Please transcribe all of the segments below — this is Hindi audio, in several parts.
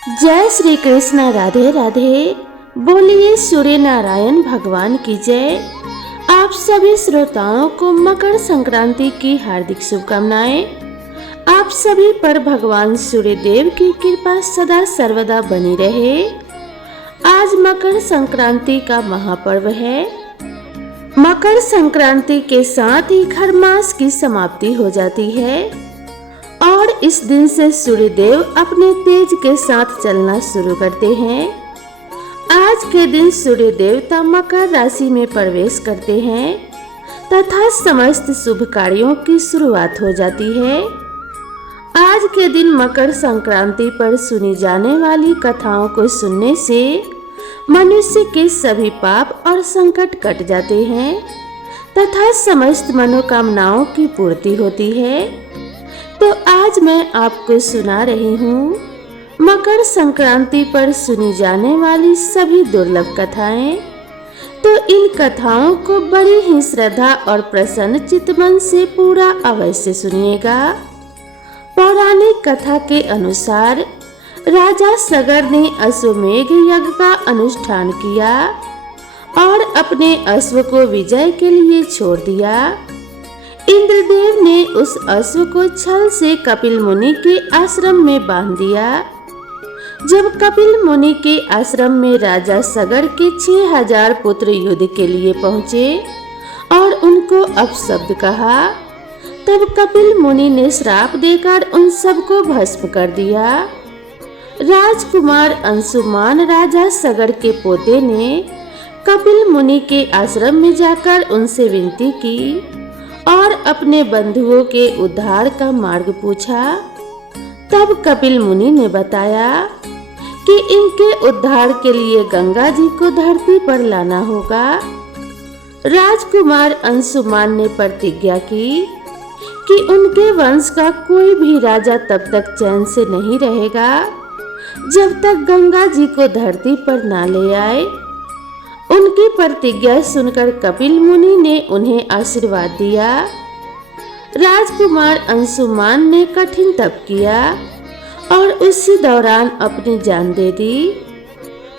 जय श्री कृष्ण, राधे राधे। बोलिए सूर्य नारायण भगवान की जय। आप सभी श्रोताओं को मकर संक्रांति की हार्दिक शुभकामनाएं। आप सभी पर भगवान सूर्य देव की कृपा सदा सर्वदा बनी रहे। आज मकर संक्रांति का महापर्व है। मकर संक्रांति के साथ ही खर मास की समाप्ति हो जाती है और इस दिन से सूर्य देव अपने तेज के साथ चलना शुरू करते हैं। आज के दिन सूर्य देवता मकर राशि में प्रवेश करते हैं तथा समस्त शुभ कार्यों की शुरुआत हो जाती है। आज के दिन मकर संक्रांति पर सुनी जाने वाली कथाओं को सुनने से मनुष्य के सभी पाप और संकट कट जाते हैं तथा समस्त मनोकामनाओं की पूर्ति होती है। तो आज मैं आपको सुना रही हूँ मकर संक्रांति पर सुनी जाने वाली सभी दुर्लभ कथाएं। तो इन कथाओं को बड़ी ही श्रद्धा और प्रसन्न चित्तमन से पूरा अवश्य सुनिएगा। पौराणिक कथा के अनुसार राजा सगर ने अश्वमेघ यज्ञ का अनुष्ठान किया और अपने अश्व को विजय के लिए छोड़ दिया। इंद्रदेव ने उस अश्व को छल से कपिल मुनि के आश्रम में बांध दिया। जब कपिल मुनि के आश्रम में राजा सगर के 6000 पुत्र युद्ध के लिए पहुंचे और उनको अपशब्द कहा, तब कपिल मुनि ने श्राप देकर उन सबको भस्म कर दिया। राजकुमार अंशुमान राजा सगर के पोते ने कपिल मुनि के आश्रम में जाकर उनसे विनती की और अपने बंधुओं के उद्धार का मार्ग पूछा। तब कपिल मुनि ने बताया कि इनके उद्धार के लिए गंगा जी को धरती पर लाना होगा। राजकुमार अंशुमान ने प्रतिज्ञा की कि उनके वंश का कोई भी राजा तब तक चैन से नहीं रहेगा जब तक गंगा जी को धरती पर ना ले आए। उनकी प्रतिज्ञा सुनकर कपिल मुनि ने उन्हें आशीर्वाद दिया। राजकुमार अंशुमान ने कठिन तप किया और उसी दौरान अपनी जान दे दी।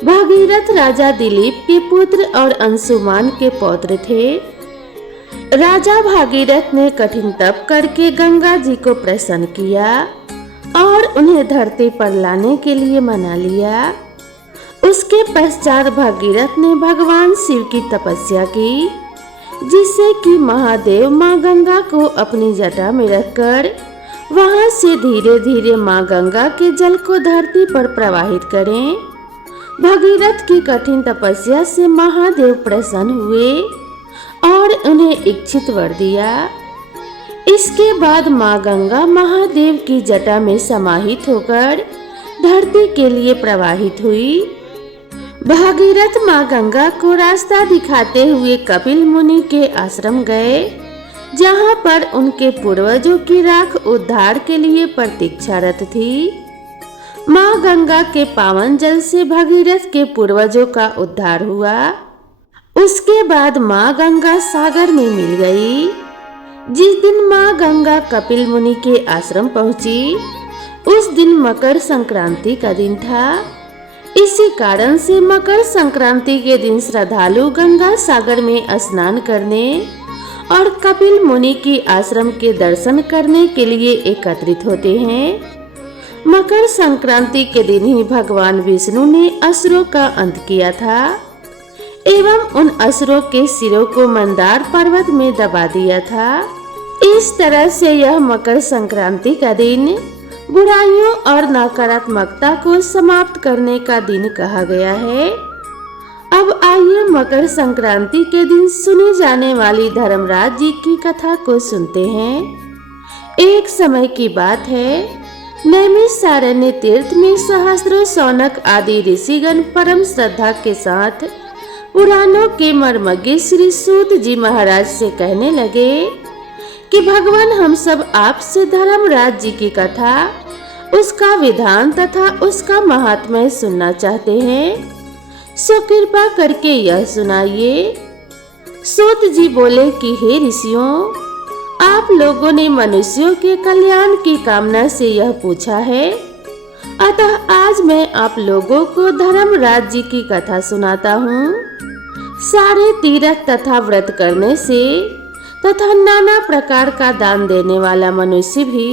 भागीरथ राजा दिलीप के पुत्र और अंशुमान के पौत्र थे। राजा भागीरथ ने कठिन तप करके गंगा जी को प्रसन्न किया और उन्हें धरती पर लाने के लिए मना लिया। उसके पश्चात भागीरथ ने भगवान शिव की तपस्या की, जिससे कि महादेव माँ गंगा को अपनी जटा में रखकर वहां से धीरे धीरे माँ गंगा के जल को धरती पर प्रवाहित करें। भागीरथ की कठिन तपस्या से महादेव प्रसन्न हुए और उन्हें इच्छित वर दिया। इसके बाद माँ गंगा महादेव की जटा में समाहित होकर धरती के लिए प्रवाहित हुई। भागीरथ माँ गंगा को रास्ता दिखाते हुए कपिल मुनि के आश्रम गए, जहाँ पर उनके पूर्वजों की राख उद्धार के लिए प्रतीक्षारत थी। माँ गंगा के पावन जल से भागीरथ के पूर्वजों का उद्धार हुआ। उसके बाद माँ गंगा सागर में मिल गई। जिस दिन माँ गंगा कपिल मुनि के आश्रम पहुंची, उस दिन मकर संक्रांति का दिन था। इसी कारण से मकर संक्रांति के दिन श्रद्धालु गंगा सागर में स्नान करने और कपिल मुनि की आश्रम के दर्शन करने के लिए एकत्रित होते हैं। मकर संक्रांति के दिन ही भगवान विष्णु ने असुरों का अंत किया था एवं उन असुरों के सिरों को मंदार पर्वत में दबा दिया था। इस तरह से यह मकर संक्रांति का दिन बुराइयों और नकारात्मकता को समाप्त करने का दिन कहा गया है। अब आइए मकर संक्रांति के दिन सुनी जाने वाली धर्मराज जी की कथा को सुनते हैं। एक समय की बात है, नैमिषारण्य तीर्थ में सहस्त्रों शौनक आदि ऋषिगण परम श्रद्धा के साथ पुराणों के मर्मज्ञ श्री सूत जी महाराज से कहने लगे कि भगवान, हम सब आपसे धर्मराज जी की कथा, उसका विधान तथा उसका महात्म्य सुनना चाहते हैं, सो कृपा करके यह सुनाइए। सूत जी बोले कि हे ऋषियों, आप लोगों ने मनुष्यों के कल्याण की कामना से यह पूछा है अतः आज मैं आप लोगों को धर्मराज जी की कथा सुनाता हूँ। सारे तीर्थ तथा व्रत करने से तथा नाना प्रकार का दान देने वाला मनुष्य भी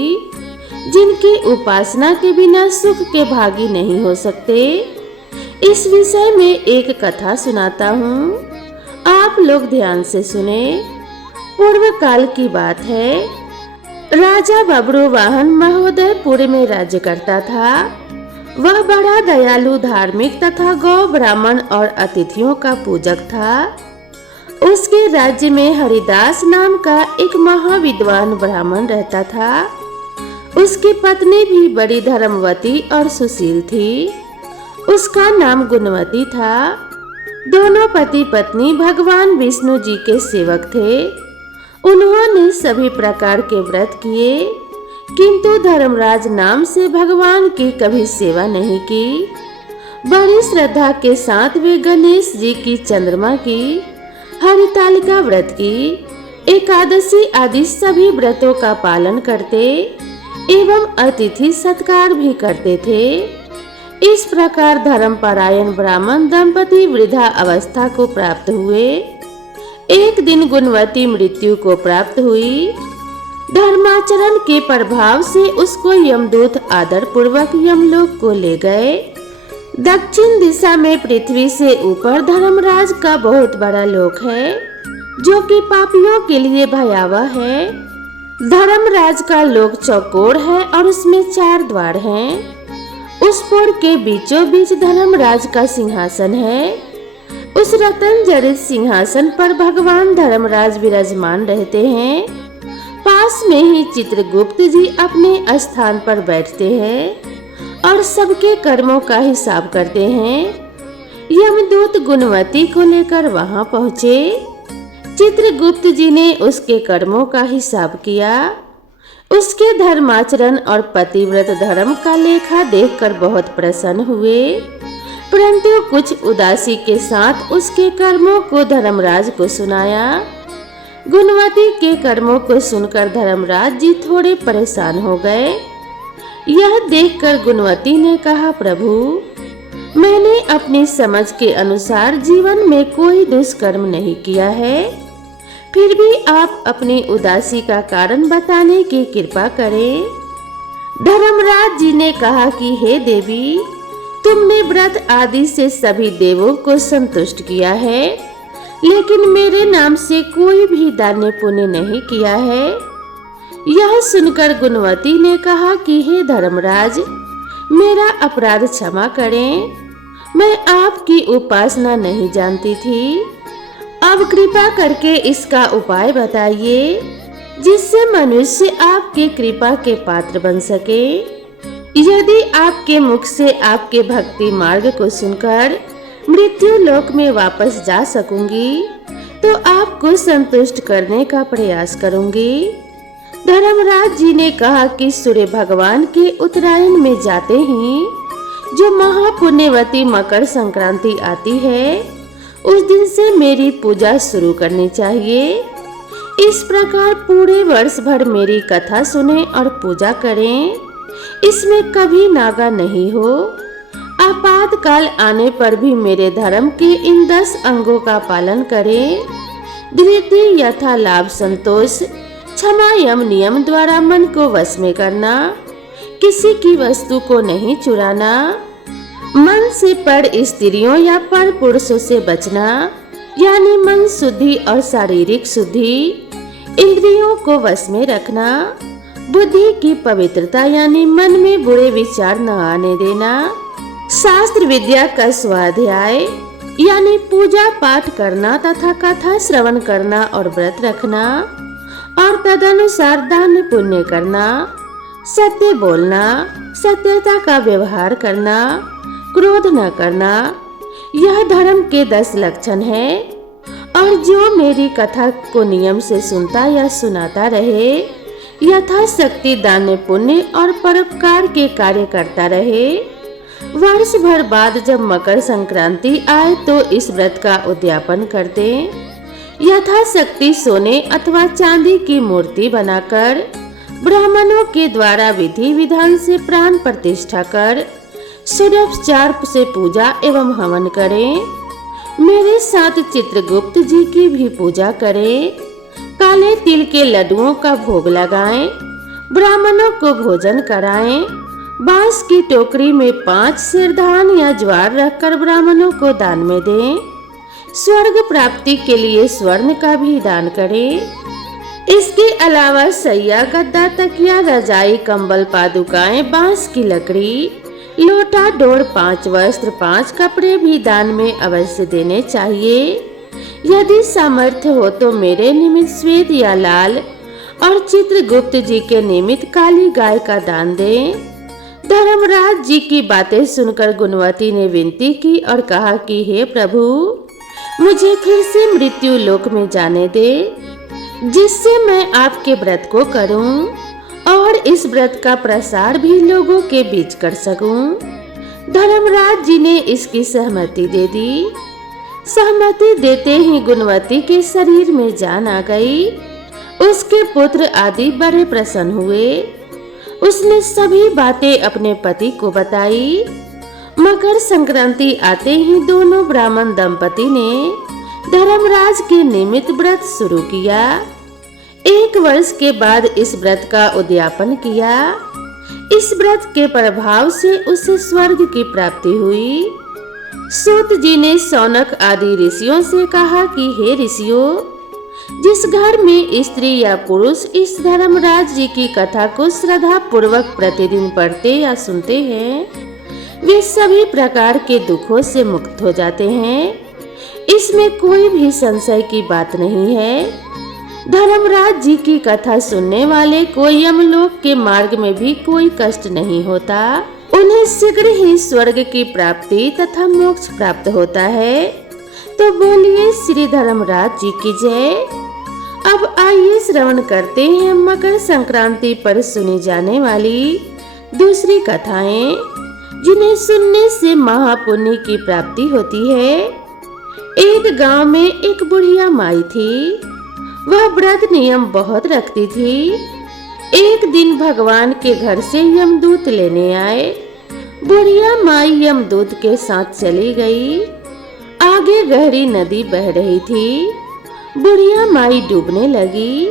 जिनकी उपासना के बिना सुख के भागी नहीं हो सकते, इस विषय में एक कथा सुनाता हूँ। आप लोग ध्यान से सुने। पूर्व काल की बात है। राजा बब्रुवाहन महोदयपुर में राज्य करता था। वह बड़ा दयालु, धार्मिक तथा गौ, ब्राह्मण और अतिथियों का पूजक था। उसके राज्य में हरिदास नाम का एक महाविद्वान ब्राह्मण रहता था। उसकी पत्नी भी बड़ी धर्मवती और सुशील थी। उसका नाम गुणवती था। दोनों पति पत्नी भगवान विष्णु जी के सेवक थे। उन्होंने सभी प्रकार के व्रत किए, किंतु धर्मराज नाम से भगवान की कभी सेवा नहीं की। बड़ी श्रद्धा के साथ वे गणेश जी की, चंद्रमा की, हरितालिका व्रत की, एकादशी आदि सभी व्रतों का पालन करते एवं अतिथि सत्कार भी करते थे। इस प्रकार धर्मपरायण ब्राह्मण दंपति वृद्धा अवस्था को प्राप्त हुए। एक दिन गुणवती मृत्यु को प्राप्त हुई। धर्माचरण के प्रभाव से उसको यमदूत आदर पूर्वक यमलोक को ले गए। दक्षिण दिशा में पृथ्वी से ऊपर धर्मराज का बहुत बड़ा लोक है, जो कि पापियों के लिए भयावह है। धर्मराज का लोक चौकोर है और उसमें 4 द्वार हैं। उस पुर के बीचों बीच धर्मराज का सिंहासन है। उस रतन जड़ित सिंहासन पर भगवान धर्मराज विराजमान रहते हैं। पास में ही चित्रगुप्त जी अपने स्थान पर बैठते हैं और सबके कर्मों का हिसाब करते हैं। यमदूत गुणवती को लेकर वहां पहुंचे। चित्रगुप्त जी ने उसके कर्मों का हिसाब किया। उसके धर्माचरण और पतिव्रत धर्म का लेखा देखकर बहुत प्रसन्न हुए, परंतु कुछ उदासी के साथ उसके कर्मों को धर्मराज को सुनाया। गुणवती के कर्मों को सुनकर धर्मराज जी थोड़े परेशान हो गए। यह देखकर गुणवती ने कहा, प्रभु, मैंने अपनी समझ के अनुसार जीवन में कोई दुष्कर्म नहीं किया है, फिर भी आप अपनी उदासी का कारण बताने की कृपा करें। धर्मराज जी ने कहा कि हे देवी, तुमने व्रत आदि से सभी देवों को संतुष्ट किया है, लेकिन मेरे नाम से कोई भी दान पुण्य नहीं किया है। यह सुनकर गुणवती ने कहा कि हे धर्मराज, मेरा अपराध क्षमा करें। मैं आपकी उपासना नहीं जानती थी। अब कृपा करके इसका उपाय बताइए, जिससे मनुष्य आपके कृपा के पात्र बन सके। यदि आपके मुख से आपके भक्ति मार्ग को सुनकर मृत्यु लोक में वापस जा सकूंगी, तो आपको संतुष्ट करने का प्रयास करूंगी। धर्मराज जी ने कहा कि सूर्य भगवान के उत्तरायण में जाते ही जो महापुण्यवती मकर संक्रांति आती है, उस दिन से मेरी पूजा शुरू करनी चाहिए। इस प्रकार पूरे वर्ष भर मेरी कथा सुने और पूजा करें। इसमें कभी नागा नहीं हो। आपातकाल आने पर भी मेरे धर्म के इन 10 अंगों का पालन करें। धृति, यथा लाभ, संतोष, क्षमा, यम नियम द्वारा मन को वश में करना, किसी की वस्तु को नहीं चुराना, मन से पर स्त्रियों या पर पुरुषों से बचना, यानी मन शुद्धि और शारीरिक शुद्धि, इंद्रियों को वश में रखना, बुद्धि की पवित्रता यानी मन में बुरे विचार न आने देना, शास्त्र विद्या का स्वाध्याय यानी पूजा पाठ करना तथा कथा श्रवण करना और व्रत रखना, और तदनुसार दान पुण्य करना, सत्य बोलना, सत्यता का व्यवहार करना, क्रोध न करना, यह धर्म के 10 लक्षण है। और जो मेरी कथा को नियम से सुनता या सुनाता रहे, यथाशक्ति दान पुण्य और परोपकार के कार्य करता रहे, वर्ष भर बाद जब मकर संक्रांति आए तो इस व्रत का उद्यापन करते। यथाशक्ति सोने अथवा चांदी की मूर्ति बनाकर ब्राह्मणों के द्वारा विधि विधान से प्राण प्रतिष्ठा कर षोडशोपचार से पूजा एवं हवन करें। मेरे साथ चित्रगुप्त जी की भी पूजा करें। काले तिल के लड्डुओं का भोग लगाएं। ब्राह्मणों को भोजन कराएं। बांस की टोकरी में 5 सेर धान या ज्वार रखकर ब्राह्मणों को दान में दें। स्वर्ग प्राप्ति के लिए स्वर्ण का भी दान करें। इसके अलावा सैया, गद्दा, तकिया, रजाई, कंबल, पादुकाएं, बांस की लकड़ी, लोटा, डोर, 5 वस्त्र, 5 कपड़े भी दान में अवश्य देने चाहिए। यदि सामर्थ्य हो तो मेरे निमित्त श्वेत या लाल और चित्रगुप्त जी के निमित्त काली गाय का दान दें। धर्मराज जी की बातें सुनकर गुणवती ने विनती की और कहा कि हे प्रभु, मुझे फिर से मृत्यु लोक में जाने दे, जिससे मैं आपके व्रत को करूं और इस व्रत का प्रसार भी लोगों के बीच कर सकूं। धर्मराज जी ने इसकी सहमति दे दी। सहमति देते ही गुणवती के शरीर में जान आ गई। उसके पुत्र आदि बड़े प्रसन्न हुए। उसने सभी बातें अपने पति को बताई। मकर संक्रांति आते ही दोनों ब्राह्मण दंपति ने धर्मराज के निमित्त व्रत शुरू किया। 1 वर्ष के बाद इस व्रत का उद्यापन किया। इस व्रत के प्रभाव से उसे स्वर्ग की प्राप्ति हुई। सूत जी ने शौनक आदि ऋषियों से कहा कि हे ऋषियों, जिस घर में स्त्री या पुरुष इस धर्मराज जी की कथा को श्रद्धा पूर्वक प्रतिदिन पढ़ते या सुनते हैं, वे सभी प्रकार के दुखों से मुक्त हो जाते हैं। इसमें कोई भी संशय की बात नहीं है। धर्मराज जी की कथा सुनने वाले को यमलोक के मार्ग में भी कोई कष्ट नहीं होता। उन्हें शीघ्र ही स्वर्ग की प्राप्ति तथा मोक्ष प्राप्त होता है। तो बोलिए श्री धर्मराज जी की जय। अब आइए श्रवण करते हैं मकर संक्रांति पर सुनी जाने वाली दूसरी कथाएं, जिन्हें सुनने से महापुण्य की प्राप्ति होती है। एक गांव में एक बुढ़िया माई थी। वह व्रत नियम बहुत रखती थी। एक दिन भगवान के घर से यमदूत लेने आए। बुढ़िया माई यमदूत के साथ चली गई। आगे गहरी नदी बह रही थी। बुढ़िया माई डूबने लगी।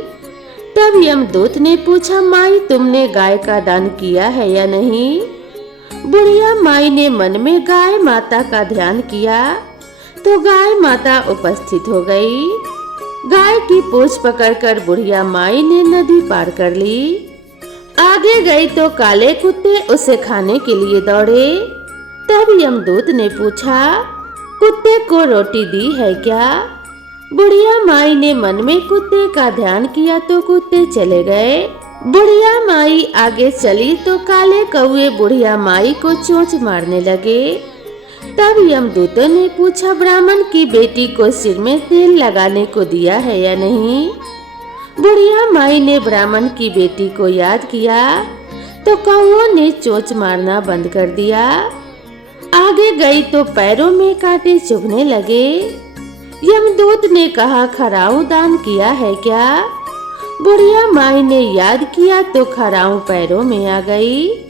तब यमदूत ने पूछा, माई तुमने गाय का दान किया है या नहीं? बुढ़िया माई ने मन में गाय माता का ध्यान किया तो गाय माता उपस्थित हो गई। गाय की पूंछ पकड़कर बुढ़िया माई ने नदी पार कर ली। आगे गई तो काले कुत्ते उसे खाने के लिए दौड़े। तब यमदूत ने पूछा, कुत्ते को रोटी दी है क्या? बुढ़िया माई ने मन में कुत्ते का ध्यान किया तो कुत्ते चले गए। बुढ़िया माई आगे चली तो काले कौवे बुढ़िया माई को चोंच मारने लगे। तब यमदूतों ने पूछा, ब्राह्मण की बेटी को सिर में तेल लगाने को दिया है या नहीं? बुढ़िया माई ने ब्राह्मण की बेटी को याद किया तो कौवों ने चोंच मारना बंद कर दिया। आगे गई तो पैरों में कांटे चुभने लगे। यमदूत ने कहा, खराऊ दान किया है क्या? बुढ़िया माई ने याद किया तो खराऊ पैरों में आ गई।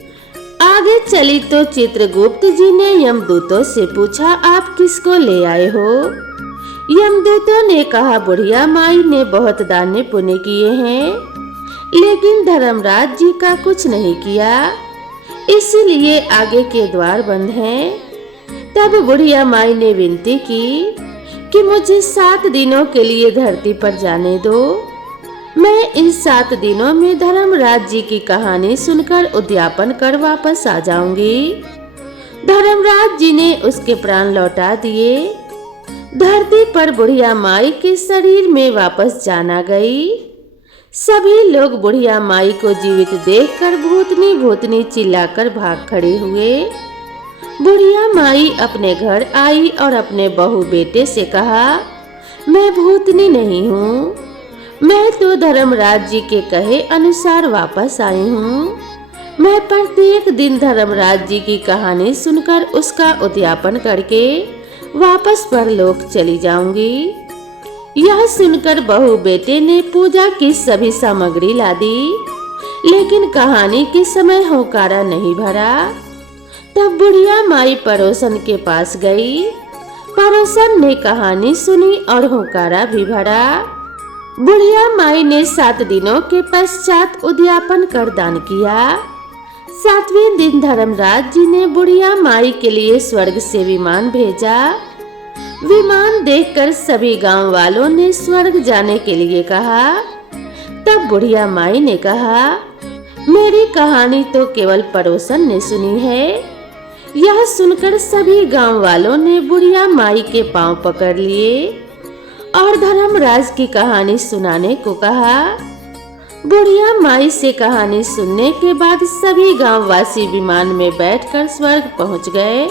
आगे चली तो चित्रगुप्त जी ने यमदूतों से पूछा, आप किसको ले आए हो? यमदूतों ने कहा, बुढ़िया माई ने बहुत दान पुण्य किए हैं, लेकिन धर्मराज जी का कुछ नहीं किया, इसीलिए आगे के द्वार बंद हैं। तब बुढ़िया माई ने विनती की कि मुझे 7 दिनों के लिए धरती पर जाने दो। मैं इन 7 दिनों में धर्मराज जी की कहानी सुनकर उद्यापन कर वापस आ जाऊंगी। धर्मराज जी ने उसके प्राण लौटा दिए। धरती पर बुढ़िया माई के शरीर में वापस जान आ गई। सभी लोग बुढ़िया माई को जीवित देखकर भूतनी भूतनी चिल्लाकर भाग खड़े हुए। बुढ़िया माई अपने घर आई और अपने बहू बेटे से कहा, मैं भूतनी नहीं हूँ, मैं तो धर्मराज जी के कहे अनुसार वापस आई हूँ। मैं प्रत्येक दिन धर्मराज जी की कहानी सुनकर उसका उद्यापन करके वापस परलोक चली जाऊंगी। यह सुनकर बहू बेटे ने पूजा की सभी सामग्री ला दी, लेकिन कहानी के समय होकारा नहीं भरा। तब बुढ़िया माई पड़ोसन के पास गई। पड़ोसन ने कहानी सुनी और हुंकारा भी भरा। बुढ़िया माई ने 7 दिनों के पश्चात उद्यापन कर दान किया। 7वें दिन धर्मराज जी ने बुढ़िया माई के लिए स्वर्ग से विमान भेजा। विमान देखकर सभी गांव वालों ने स्वर्ग जाने के लिए कहा। तब बुढ़िया माई ने कहा, मेरी कहानी तो केवल पड़ोसन ने सुनी है। यह सुनकर सभी गांव वालों ने बुढ़िया माई के पांव पकड़ लिए और धर्मराज की कहानी सुनाने को कहा। बुढ़िया माई से कहानी सुनने के बाद सभी गांववासी विमान में बैठकर स्वर्ग पहुंच गए।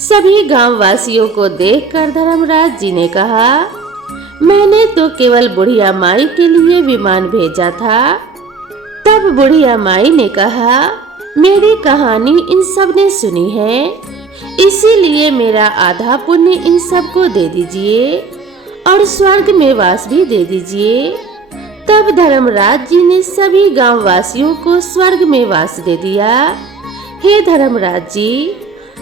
सभी गांववासियों को देखकर धर्मराज जी ने कहा, मैंने तो केवल बुढ़िया माई के लिए विमान भेजा था। तब बुढ़िया माई ने कहा, मेरी कहानी इन सब ने सुनी है, इसीलिए मेरा आधा पुण्य इन सबको दे दीजिए और स्वर्ग में वास भी दे दीजिए। तब धर्मराज जी ने सभी गांव वासियों को स्वर्ग में वास दे दिया। हे धर्मराज जी,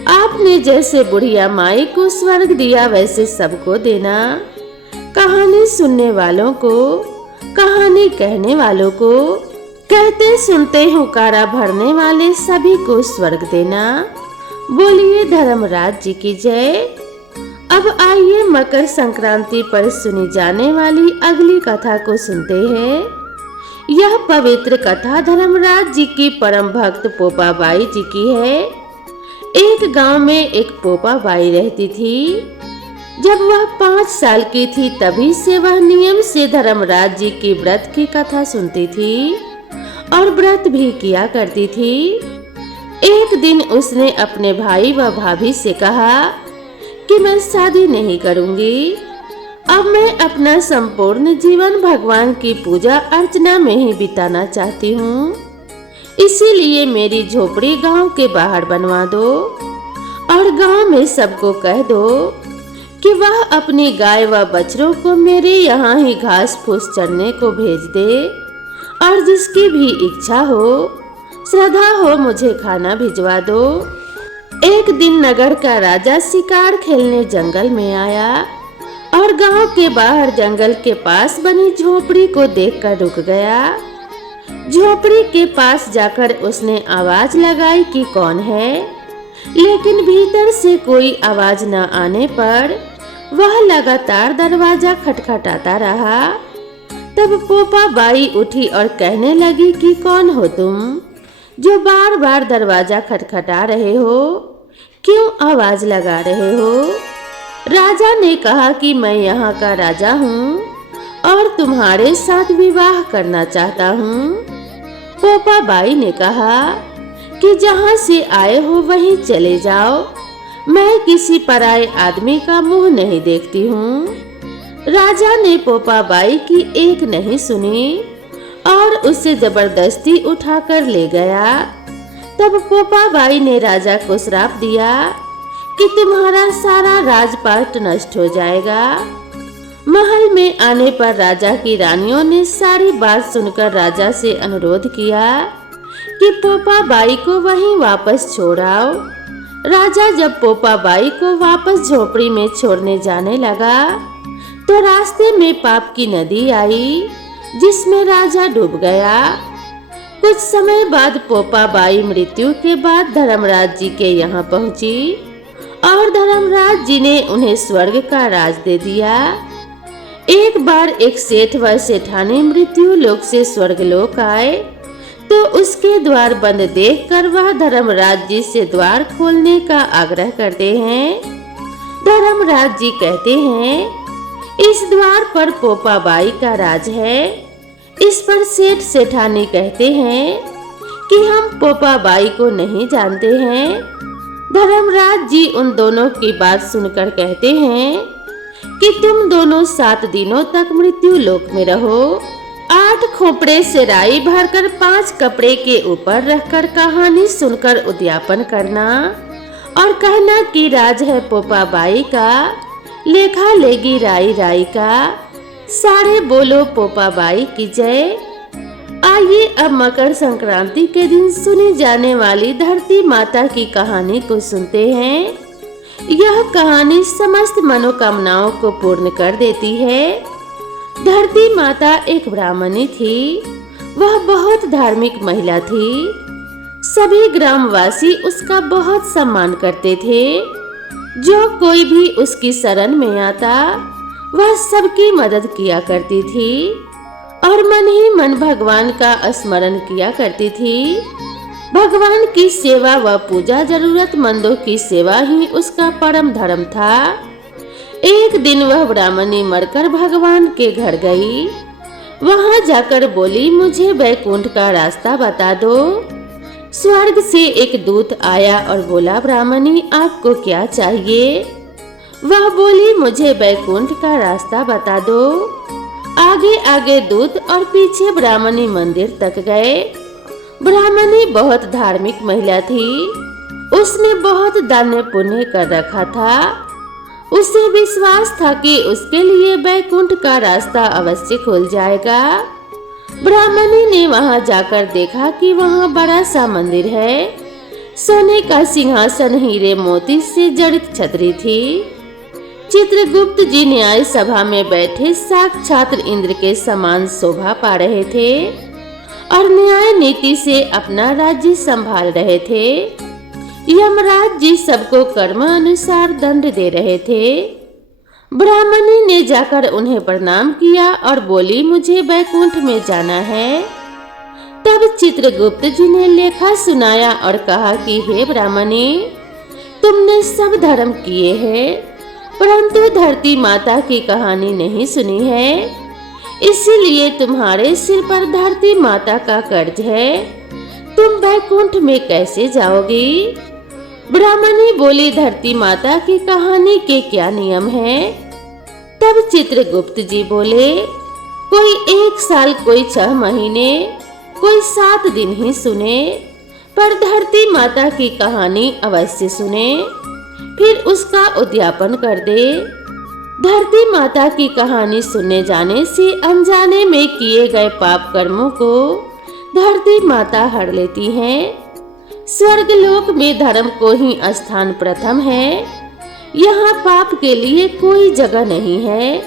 आपने जैसे बुढ़िया माई को स्वर्ग दिया वैसे सबको देना। कहानी सुनने वालों को, कहानी कहने वालों को, कहते सुनते हुंकारा भरने वाले सभी को स्वर्ग देना। बोलिए धर्मराज जी की जय। अब आइए मकर संक्रांति पर सुनी जाने वाली अगली कथा को सुनते हैं। यह पवित्र कथा धर्मराज जी की परम भक्त पोपा बाई जी की है। एक गांव में एक पोपा बाई रहती थी। जब वह 5 साल की थी तभी से वह नियम से धर्मराज जी की व्रत की कथा सुनती थी और व्रत भी किया करती थी। एक दिन उसने अपने भाई व भाभी से कहा कि मैं शादी नहीं करूंगी। अब मैं अपना संपूर्ण जीवन भगवान की पूजा अर्चना में ही बिताना चाहती हूँ। इसीलिए मेरी झोपड़ी गांव के बाहर बनवा दो और गांव में सबको कह दो कि वह अपनी गाय व बछड़ों को मेरे यहाँ ही घास फूस चरने को भेज दे और जिसकी भी इच्छा हो, श्रद्धा हो, मुझे खाना भिजवा दो। एक दिन नगर का राजा शिकार खेलने जंगल में आया और गांव के बाहर जंगल के पास बनी झोपड़ी को देखकर रुक गया। झोपड़ी के पास जाकर उसने आवाज लगाई कि कौन है, लेकिन भीतर से कोई आवाज न आने पर वह लगातार दरवाजा खटखटाता रहा। तब पोपा बाई उठी और कहने लगी कि कौन हो तुम, जो बार बार दरवाजा खटखटा रहे हो, क्यों आवाज लगा रहे हो? राजा ने कहा कि मैं यहाँ का राजा हूँ और तुम्हारे साथ विवाह करना चाहता हूँ। पोपा बाई ने कहा कि जहाँ से आए हो वहीं चले जाओ, मैं किसी पराये आदमी का मुंह नहीं देखती हूँ। राजा ने पोपा बाई की एक नहीं सुनी और उसे जबरदस्ती उठाकर ले गया। तब पोपा बाई ने राजा को श्राप दिया कि तुम्हारा सारा राजपाट नष्ट हो जाएगा। महल में आने पर राजा की रानियों ने सारी बात सुनकर राजा से अनुरोध किया कि पोपा बाई को वहीं वापस छोड़ आओ। राजा जब पोपा बाई को वापस झोपड़ी में छोड़ने जाने लगा तो रास्ते में पाप की नदी आई जिसमें राजा डूब गया। कुछ समय बाद पोपा बाई मृत्यु के बाद धर्मराज जी के यहाँ पहुंची और धर्मराज जी ने उन्हें स्वर्ग का राज दे दिया। एक बार एक सेठ व सेठानी मृत्यु लोक से स्वर्गलोक आए तो उसके द्वार बंद देखकर वह धर्मराज जी से द्वार खोलने का आग्रह करते हैं। धर्मराज जी कहते हैं, इस द्वार पर पोपा बाई का राज है। इस पर सेठ सेठानी कहते हैं कि हम पोपा बाई को नहीं जानते हैं। धर्मराज जी उन दोनों की बात सुनकर कहते हैं कि तुम दोनों 7 दिनों तक मृत्यु लोक में रहो। 8 खोपड़े से राई भरकर 5 कपड़े के ऊपर रखकर कहानी सुनकर उद्यापन करना और कहना कि राज है पोपा बाई का, लेखा लेगी राई राई का। सारे बोलो पोपा बाई की जय। आइए अब मकर संक्रांति के दिन सुनी जाने वाली धरती माता की कहानी को सुनते हैं। यह कहानी समस्त मनोकामनाओं को पूर्ण कर देती है। धरती माता एक ब्राह्मणी थी। वह बहुत धार्मिक महिला थी। सभी ग्रामवासी उसका बहुत सम्मान करते थे। जो कोई भी उसकी शरण में आता वह सबकी मदद किया करती थी और मन ही मन भगवान का स्मरण किया करती थी। भगवान की सेवा व पूजा जरूरतमंदों की सेवा ही उसका परम धर्म था। एक दिन वह ब्राह्मणी मरकर भगवान के घर गई। वहां जाकर बोली, मुझे बैकुंठ का रास्ता बता दो। स्वर्ग से एक दूत आया और बोला, ब्राह्मणी आपको क्या चाहिए? वह बोली, मुझे बैकुंठ का रास्ता बता दो। आगे आगे दूत और पीछे ब्राह्मणी मंदिर तक गए। ब्राह्मणी बहुत धार्मिक महिला थी। उसने बहुत दान पुण्य कर रखा था। उसे विश्वास था कि उसके लिए बैकुंठ का रास्ता अवश्य खुल जाएगा। ब्राह्मणी ने वहां जाकर देखा कि वहां बड़ा सा मंदिर है। सोने का सिंहासन हीरे मोती से जड़ित छतरी थी। चित्रगुप्त जी न्याय सभा में बैठे साक्षात इंद्र के समान शोभा पा रहे थे और न्याय नीति से अपना राज्य संभाल रहे थे। यमराज जी सबको कर्म अनुसार दंड दे रहे थे। ब्राह्मणी ने जाकर उन्हें प्रणाम किया और बोली, मुझे बैकुंठ में जाना है। तब चित्रगुप्त जी ने लेखा सुनाया और कहा कि हे ब्राह्मणी, तुमने सब धर्म किए हैं परंतु धरती माता की कहानी नहीं सुनी है, इसीलिए तुम्हारे सिर पर धरती माता का कर्ज है। तुम बैकुंठ में कैसे जाओगी? ब्राह्मणी बोली, धरती माता की कहानी के क्या नियम हैं? तब चित्रगुप्त जी बोले, कोई 1 साल, कोई 6 महीने, कोई 7 दिन ही सुने, पर धरती माता की कहानी अवश्य सुने, फिर उसका उद्यापन कर दे। धरती माता की कहानी सुनने जाने से अनजाने में किए गए पाप कर्मों को धरती माता हर लेती हैं। स्वर्गलोक में धर्म को ही स्थान प्रथम है। यहाँ पाप के लिए कोई जगह नहीं है।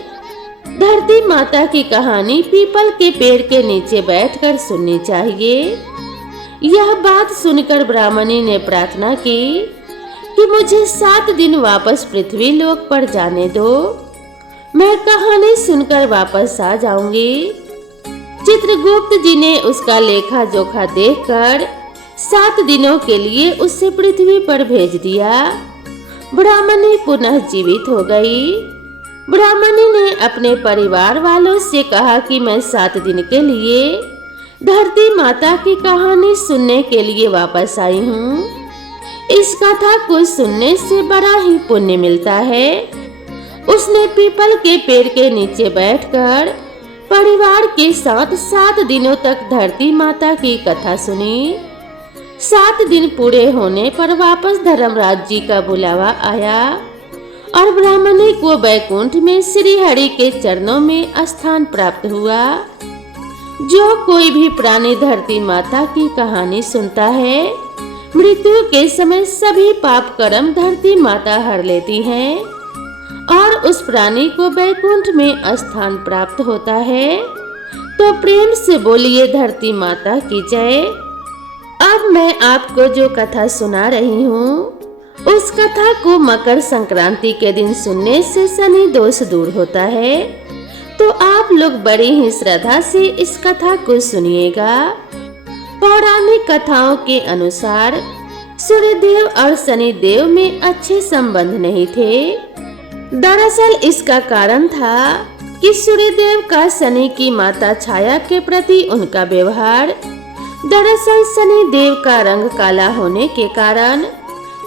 धरती माता की कहानी पीपल के पेड़ के नीचे बैठकर सुननी चाहिए। यह बात सुनकर ब्राह्मणी ने प्रार्थना की कि मुझे 7 दिन वापस पृथ्वी लोक पर जाने दो। मैं कहानी सुनकर वापस आ जाऊंगी। चित्रगुप्त जी ने उसका लेखा जोखा देखकर 7 दिनों के लिए उसे पृथ्वी पर भेज दिया। ब्राह्मणी पुनः जीवित हो गई। ब्राह्मणी ने अपने परिवार वालों से कहा कि मैं 7 दिन के लिए धरती माता की कहानी सुनने के लिए वापस आई हूँ। इस कथा को सुनने से बड़ा ही पुण्य मिलता है। उसने पीपल के पेड़ के नीचे बैठकर परिवार के साथ 7 दिनों तक धरती माता की कथा सुनी। 7 दिन पूरे होने पर वापस धर्मराज जी का बुलावा आया और ब्राह्मणी को बैकुंठ में श्री हरि के चरणों में स्थान प्राप्त हुआ। जो कोई भी प्राणी धरती माता की कहानी सुनता है, मृत्यु के समय सभी पाप कर्म धरती माता हर लेती हैं और उस प्राणी को बैकुंठ में स्थान प्राप्त होता है। तो प्रेम से बोलिए धरती माता की जय। अब मैं आपको जो कथा सुना रही हूँ, उस कथा को मकर संक्रांति के दिन सुनने से शनि दोष दूर होता है। तो आप लोग बड़ी ही श्रद्धा से इस कथा को सुनिएगा। पौराणिक कथाओं के अनुसार सूर्यदेव और शनिदेव में अच्छे संबंध नहीं थे। दरअसल इसका कारण था कि सूर्यदेव का शनि की माता छाया के प्रति उनका व्यवहार। दरअसल शनिदेव का रंग काला होने के कारण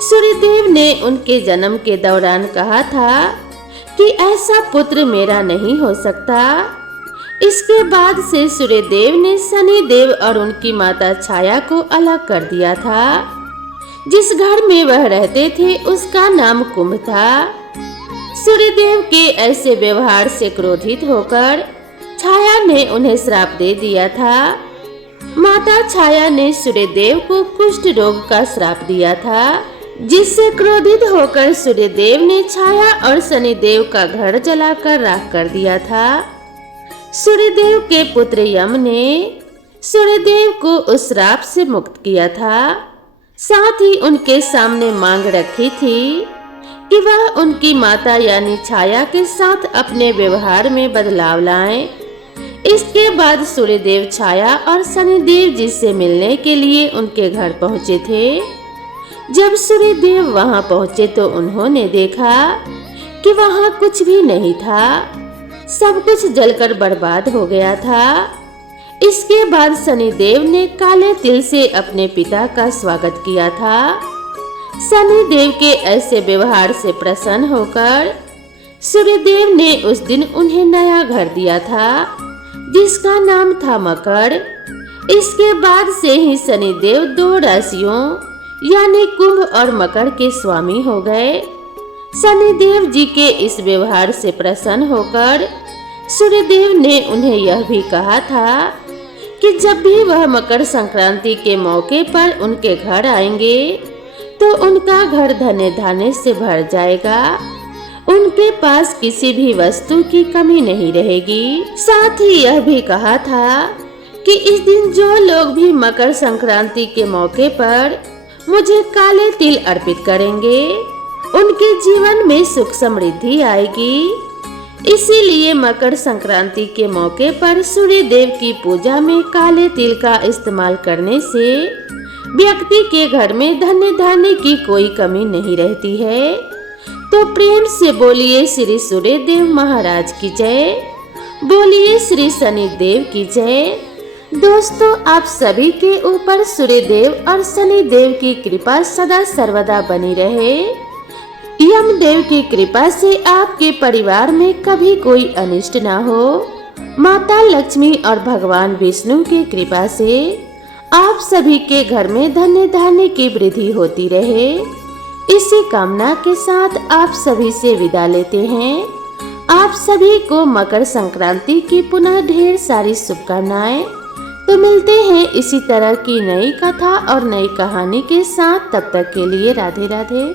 सूर्यदेव ने उनके जन्म के दौरान कहा था कि ऐसा पुत्र मेरा नहीं हो सकता। इसके बाद से सूर्यदेव ने शनिदेव और उनकी माता छाया को अलग कर दिया था। जिस घर में वह रहते थे उसका नाम कुंभ था। सूर्यदेव के ऐसे व्यवहार से क्रोधित होकर छाया ने उन्हें श्राप दे दिया था माता छाया ने सूर्यदेव को कुष्ठ रोग का श्राप दिया था, जिससे क्रोधित होकर सूर्यदेव ने छाया और शनिदेव का घर जलाकर राख कर दिया था। सूर्यदेव के पुत्र यम ने सूर्यदेव को उस श्राप से मुक्त किया था। साथ ही उनके सामने मांग रखी थी कि वह उनकी माता यानी छाया के साथ अपने व्यवहार में बदलाव लाएं। इसके बाद सूर्यदेव छाया और शनिदेव जी से मिलने के लिए उनके घर पहुंचे थे। जब सूर्यदेव वहां पहुंचे तो उन्होंने देखा कि वहां कुछ भी नहीं था, सब कुछ जलकर बर्बाद हो गया था। इसके बाद शनिदेव ने काले तिल से अपने पिता का स्वागत किया था। शनिदेव के ऐसे व्यवहार से प्रसन्न होकर सूर्यदेव ने उस दिन उन्हें नया घर दिया था, जिसका नाम था मकर। इसके बाद से ही शनिदेव 2 राशियों यानी कुंभ और मकर के स्वामी हो गए। शनिदेव जी के इस व्यवहार से प्रसन्न होकर सूर्यदेव ने उन्हें यह भी कहा था कि जब भी वह मकर संक्रांति के मौके पर उनके घर आएंगे तो उनका घर धने धाने से भर जाएगा, उनके पास किसी भी वस्तु की कमी नहीं रहेगी। साथ ही यह भी कहा था कि इस दिन जो लोग भी मकर संक्रांति के मौके पर मुझे काले तिल अर्पित करेंगे, उनके जीवन में सुख समृद्धि आएगी। इसीलिए मकर संक्रांति के मौके पर सूर्य देव की पूजा में काले तिल का इस्तेमाल करने से व्यक्ति के घर में धन्य धान्य की कोई कमी नहीं रहती है। तो प्रेम से बोलिए श्री सूर्य देव महाराज की जय, बोलिए श्री शनि देव की जय। दोस्तों, आप सभी के ऊपर सूर्य देव और शनि देव की कृपा सदा सर्वदा बनी रहे। यम देव की कृपा से आपके परिवार में कभी कोई अनिष्ट ना हो। माता लक्ष्मी और भगवान विष्णु की कृपा से आप सभी के घर में धन्य धान्य की वृद्धि होती रहे। इसी कामना के साथ आप सभी से विदा लेते हैं। आप सभी को मकर संक्रांति की पुनः ढेर सारी शुभकामनाएं। तो मिलते हैं इसी तरह की नई कथा और नई कहानी के साथ। तब तक के लिए राधे राधे।